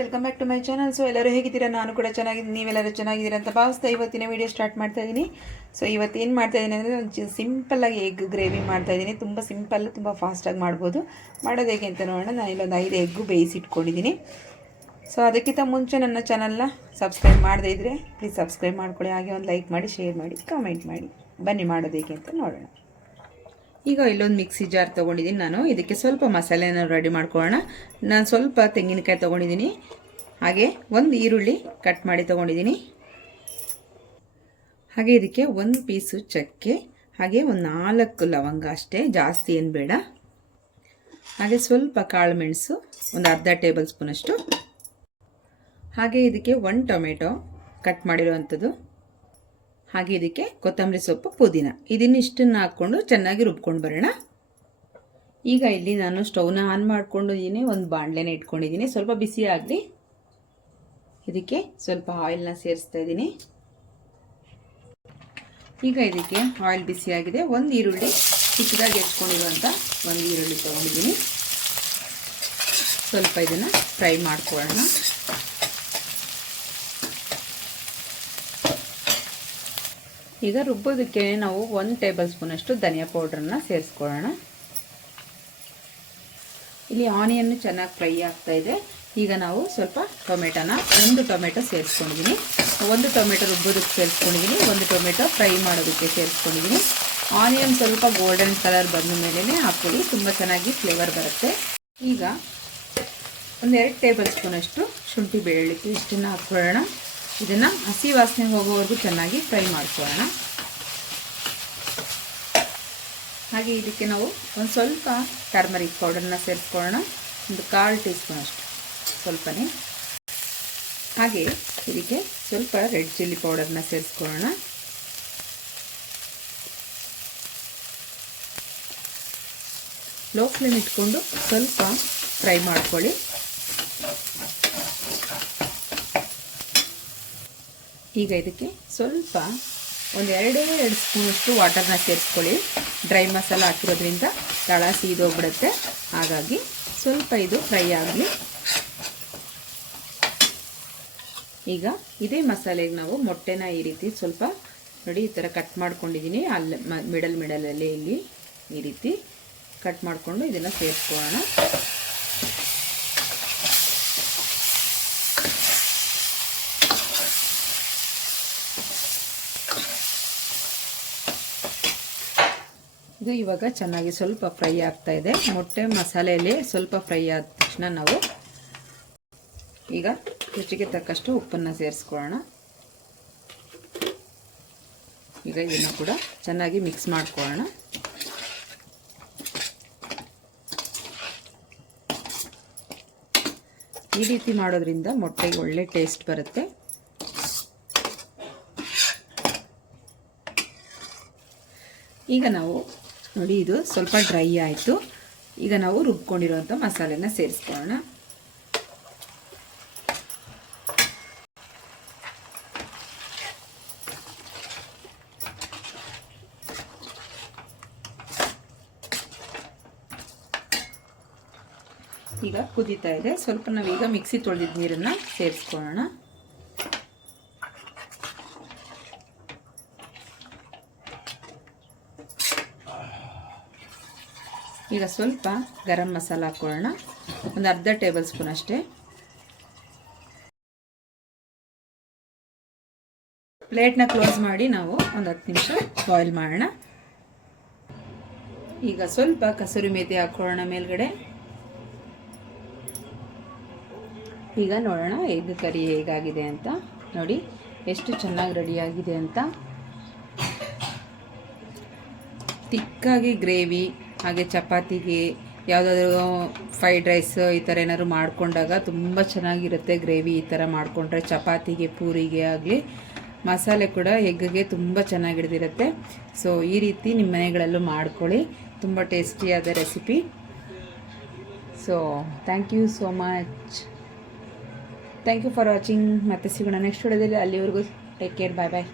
Welcome back to my channel so ಎಲ್ಲರೂ ಹೇಗಿದ್ದೀರಾ? ನಾನು ಕೂಡ ಚೆನ್ನಾಗಿದ್ದೀನಿ. ನೀವೆಲ್ಲರೂ ಚೆನ್ನಾಗಿದ್ದೀರಾ ಅಂತ ಭಾವಿಸ್ತಾ ಇವತ್ತಿನ ವೀಡಿಯೋ ಸ್ಟಾರ್ಟ್ ಮಾಡ್ತಾ ಇದ್ದೀನಿ ಸೊ ಇವತ್ತು ಏನು ಮಾಡ್ತಾ ಇದ್ದೀನಿ ಅಂದರೆ ಒಂದು ಸಿಂಪಲ್ಲಾಗಿ ಎಗ್ ಗ್ರೇವಿ ಮಾಡ್ತಾ ಇದ್ದೀನಿ ತುಂಬ ಸಿಂಪಲ್ ತುಂಬ ಫಾಸ್ಟಾಗಿ ಮಾಡ್ಬೋದು. ಮಾಡೋದು ಹೇಗೆ ಅಂತ ನೋಡೋಣ. ನಾನು ಇಲ್ಲೊಂದು ಐದು ಎಗ್ಗು ಬೇಯಿಸಿಟ್ಕೊಂಡಿದ್ದೀನಿ ಸೊ ಅದಕ್ಕಿಂತ ಮುಂಚೆ ನನ್ನ ಚಾನಲ್ನ ಸಬ್ಸ್ಕ್ರೈಬ್ ಮಾಡದೇ ಇದ್ದರೆ ಪ್ಲೀಸ್ ಸಬ್ಸ್ಕ್ರೈಬ್ ಮಾಡ್ಕೊಳ್ಳಿ. ಹಾಗೆ ಒಂದು ಲೈಕ್ ಮಾಡಿ ಶೇರ್ ಮಾಡಿ ಕಮೆಂಟ್ ಮಾಡಿ. ಬನ್ನಿ ಮಾಡೋದು ಹೇಗೆ ಅಂತ ನೋಡೋಣ. ಈಗ ಇಲ್ಲೊಂದು ಮಿಕ್ಸಿ ಜಾರ್ ತೊಗೊಂಡಿದ್ದೀನಿ ನಾನು. ಇದಕ್ಕೆ ಸ್ವಲ್ಪ ಮಸಾಲೆನ ರೆಡಿ ಮಾಡ್ಕೊಳ್ಳೋಣ. ನಾನು ಸ್ವಲ್ಪ ತೆಂಗಿನಕಾಯಿ ತೊಗೊಂಡಿದ್ದೀನಿ ಹಾಗೆ ಒಂದು ಈರುಳ್ಳಿ ಕಟ್ ಮಾಡಿ ತೊಗೊಂಡಿದ್ದೀನಿ ಹಾಗೆ ಇದಕ್ಕೆ ಒಂದು ಪೀಸು ಚಕ್ಕೆ, ಹಾಗೆ ಒಂದು ನಾಲ್ಕು ಲವಂಗ ಅಷ್ಟೇ. ಜಾಸ್ತಿ ಏನು ಬೇಡ. ಹಾಗೆ ಸ್ವಲ್ಪ ಕಾಳು ಮೆಣಸು, ಒಂದು ಅರ್ಧ ಟೇಬಲ್ ಸ್ಪೂನಷ್ಟು. ಹಾಗೆ ಇದಕ್ಕೆ ಒಂದು ಟೊಮೆಟೊ ಕಟ್ ಮಾಡಿರೋವಂಥದ್ದು ಹಾಗೆ ಇದಕ್ಕೆ ಕೊತ್ತಂಬರಿ ಸೊಪ್ಪು ಪುದೀನ. ಇದನ್ನಿಷ್ಟನ್ನು ಹಾಕ್ಕೊಂಡು ಚೆನ್ನಾಗಿ ರುಬ್ಕೊಂಡು ಬರೋಣ. ಈಗ ಇಲ್ಲಿ ನಾನು ಸ್ಟವ್ನ ಆನ್ ಮಾಡ್ಕೊಂಡಿದ್ದೀನಿ. ಒಂದು ಬಾಣಲೆನ ಇಟ್ಕೊಂಡಿದ್ದೀನಿ. ಸ್ವಲ್ಪ ಬಿಸಿ ಆಗಲಿ. ಇದಕ್ಕೆ ಸ್ವಲ್ಪ ಆಯಿಲ್ನ ಸೇರಿಸ್ತಾ ಇದ್ದೀನಿ. ಈಗ ಇದಕ್ಕೆ ಆಯಿಲ್ ಬಿಸಿಯಾಗಿದೆ ಒಂದು ಈರುಳ್ಳಿ ಚಿಕ್ಕದಾಗಿ ಹೆಚ್ಕೊಂಡಿರುವಂಥ ಒಂದು ಈರುಳ್ಳಿ ತೊಗೊಂಡಿದ್ದೀನಿ. ಸ್ವಲ್ಪ ಇದನ್ನು ಫ್ರೈ ಮಾಡ್ಕೊಳ್ಳೋಣ. ಈಗ ರುಬ್ಬೋದಕ್ಕೆ ನಾವು ಒಂದು ಟೇಬಲ್ ಸ್ಪೂನಷ್ಟು ಧನಿಯಾ ಪೌಡ್ರನ್ನ ಸೇರಿಸ್ಕೊಳ್ಳೋಣ. ಇಲ್ಲಿ ಆನಿಯನ್ನು ಚೆನ್ನಾಗಿ ಫ್ರೈ ಆಗ್ತಾ ಇದೆ. ಈಗ ನಾವು ಸ್ವಲ್ಪ ಟೊಮೆಟೊನ ಒಂದು ಟೊಮೆಟೊ ಸೇರಿಸ್ಕೊಂಡಿದ್ದೀನಿ ಒಂದು ಟೊಮೆಟೊ ರುಬ್ಬೋದಕ್ಕೆ ಸೇರಿಸ್ಕೊಂಡಿದ್ದೀನಿ ಒಂದು ಟೊಮೆಟೊ ಫ್ರೈ ಮಾಡೋದಕ್ಕೆ ಸೇರಿಸ್ಕೊಂಡಿದ್ದೀನಿ ಆನಿಯನ್ ಸ್ವಲ್ಪ ಗೋಲ್ಡನ್ ಕಲರ್ ಬಂದ ಮೇಲೇ ಹಾಕ್ಕೊಳ್ಳಿ, ತುಂಬ ಚೆನ್ನಾಗಿ ಫ್ಲೇವರ್ ಬರುತ್ತೆ. ಈಗ ಒಂದೆರಡು ಟೇಬಲ್ ಸ್ಪೂನಷ್ಟು ಶುಂಠಿ ಬೆಳ್ಳುಳ್ಳಿ ಇಷ್ಟನ್ನು ಹಾಕ್ಕೊಳ್ಳೋಣ. ಇದನ್ನು ಹಸಿ ವಾಸನೆ ಹೋಗೋವರೆಗೂ ಚೆನ್ನಾಗಿ ಫ್ರೈ ಮಾಡ್ಕೊಳ್ಳೋಣ. ಹಾಗೆ ಇದಕ್ಕೆ ನಾವು ಒಂದು ಸ್ವಲ್ಪ ಟರ್ಮರಿಕ್ ಪೌಡರ್ನ ಸೇರಿಸ್ಕೊಳ್ಳೋಣ. ಒಂದು ಕಾಲು ಟೀ ಸ್ಪೂನ್ ಅಷ್ಟು, ಸ್ವಲ್ಪನೇ. ಹಾಗೆ ಇದಕ್ಕೆ ಸ್ವಲ್ಪ ರೆಡ್ ಚಿಲ್ಲಿ ಪೌಡರ್ನ ಸೇರಿಸ್ಕೊಳ್ಳೋಣ. ಲೋ ಫ್ಲೇಮ್ ಇಟ್ಕೊಂಡು ಸ್ವಲ್ಪ ಫ್ರೈ ಮಾಡ್ಕೊಳ್ಳಿ. ಈಗ ಇದಕ್ಕೆ ಸ್ವಲ್ಪ ಒಂದು ಎರಡೇ ಎರಡು ಸ್ಪೂನಷ್ಟು ವಾಟರ್ನ ಸೇರಿಸ್ಕೊಳ್ಳಿ. ಡ್ರೈ ಮಸಾಲ ಹಾಕಿರೋದ್ರಿಂದ ತಳ ಸೀದೋಗ್ಬಿಡುತ್ತೆ ಹಾಗಾಗಿ ಸ್ವಲ್ಪ ಇದು ಫ್ರೈ ಆಗಲಿ. ಈಗ ಇದೇ ಮಸಾಲೆಗೆ ನಾವು ಮೊಟ್ಟೆನ ಈ ರೀತಿ ಸ್ವಲ್ಪ ನೋಡಿ ಈ ಥರ ಕಟ್ ಮಾಡ್ಕೊಂಡಿದ್ದೀನಿ ಅಲ್ಲಿ ಮಿಡಲ್ ಮಿಡಲಲ್ಲಿ ಇಲ್ಲಿ ಈ ರೀತಿ ಕಟ್ ಮಾಡಿಕೊಂಡು ಇದನ್ನು ಸೇರಿಸ್ಕೊಳ್ಳೋಣ. ಇದು ಇವಾಗ ಚೆನ್ನಾಗಿ ಸ್ವಲ್ಪ ಫ್ರೈ ಆಗ್ತಾ ಇದೆ. ಮೊಟ್ಟೆ ಮಸಾಲೆಯಲ್ಲಿ ಸ್ವಲ್ಪ ಫ್ರೈ ಆದ ತಕ್ಷಣ ನಾವು ಈಗ ರುಚಿಗೆ ತಕ್ಕಷ್ಟು ಉಪ್ಪನ್ನು ಸೇರಿಸ್ಕೊಳ್ಳೋಣ. ಈಗ ಇದನ್ನು ಕೂಡ ಚೆನ್ನಾಗಿ ಮಿಕ್ಸ್ ಮಾಡ್ಕೊಳ್ಳೋಣ. ಈ ರೀತಿ ಮಾಡೋದ್ರಿಂದ ಮೊಟ್ಟೆಗೆ ಒಳ್ಳೆ ಟೇಸ್ಟ್ ಬರುತ್ತೆ. ಈಗ ನಾವು ನೋಡಿ, ಇದು ಸ್ವಲ್ಪ ಡ್ರೈ ಆಯಿತು. ಈಗ ನಾವು ರುಬ್ಕೊಂಡಿರುವಂಥ ಮಸಾಲೆನ ಸೇರಿಸ್ಕೊಳ್ಳೋಣ. ಈಗ ಕುದೀತಾ ಇದೆ. ಸ್ವಲ್ಪ ನಾವೀಗ ಮಿಕ್ಸಿ ತೊಳೆದಿದ್ದ ನೀರನ್ನು ಸೇರಿಸ್ಕೊಳ್ಳೋಣ. ಈಗ ಸ್ವಲ್ಪ ಗರಂ ಮಸಾಲ ಹಾಕ್ಕೊಳ್ಳೋಣ ಒಂದು ಅರ್ಧ ಟೇಬಲ್ ಸ್ಪೂನ್ ಅಷ್ಟೇ. ಪ್ಲೇಟ್ನ ಕ್ಲೋಸ್ ಮಾಡಿ ನಾವು ಒಂದು ಹತ್ತು ನಿಮಿಷ ಬಾಯ್ಲ್ ಮಾಡೋಣ. ಈಗ ಸ್ವಲ್ಪ ಕಸೂರಿ ಮೇಥಿ ಹಾಕ್ಕೊಳ್ಳೋಣ ಮೇಲ್ಗಡೆ. ಈಗ ನೋಡೋಣ ಎಗ್ ಕರಿ ಹೇಗಾಗಿದೆ ಅಂತ. ನೋಡಿ, ಎಷ್ಟು ಚೆನ್ನಾಗಿ ರೆಡಿಯಾಗಿದೆ ಅಂತ. ತಿಕ್ಕಾಗಿ ಗ್ರೇವಿ ಹಾಗೆ ಚಪಾತಿಗೆ ಯಾವುದಾದ್ರೂ ಫ್ರೈಡ್ ರೈಸ್ ಈ ಥರ ಏನಾದ್ರು ಮಾಡಿಕೊಂಡಾಗ ತುಂಬ ಚೆನ್ನಾಗಿರುತ್ತೆ ಗ್ರೇವಿ ಈ ಥರ ಮಾಡಿಕೊಂಡ್ರೆ. ಚಪಾತಿಗೆ, ಪೂರಿಗೆ ಆಗಲಿ, ಮಸಾಲೆ ಕೂಡ ಎಗ್ಗೆ ತುಂಬ ಚೆನ್ನಾಗಿ ಹಿಡಿದಿರುತ್ತೆ ಸೊ ಈ ರೀತಿ ನಿಮ್ಮ ಮನೆಗಳಲ್ಲೂ ಮಾಡ್ಕೊಳ್ಳಿ. ತುಂಬ ಟೇಸ್ಟಿಯಾದ recipe so thank you so much thank you for watching ಮತ್ತೆ ಸಿಗೋಣ ನೆಕ್ಸ್ಟ್ ವಿಡಿಯೋದಲ್ಲಿ ಅಲ್ಲಿವರೆಗೂ ಟೇಕ್ ಕೇರ್ ಬಾಯ್ ಬಾಯ್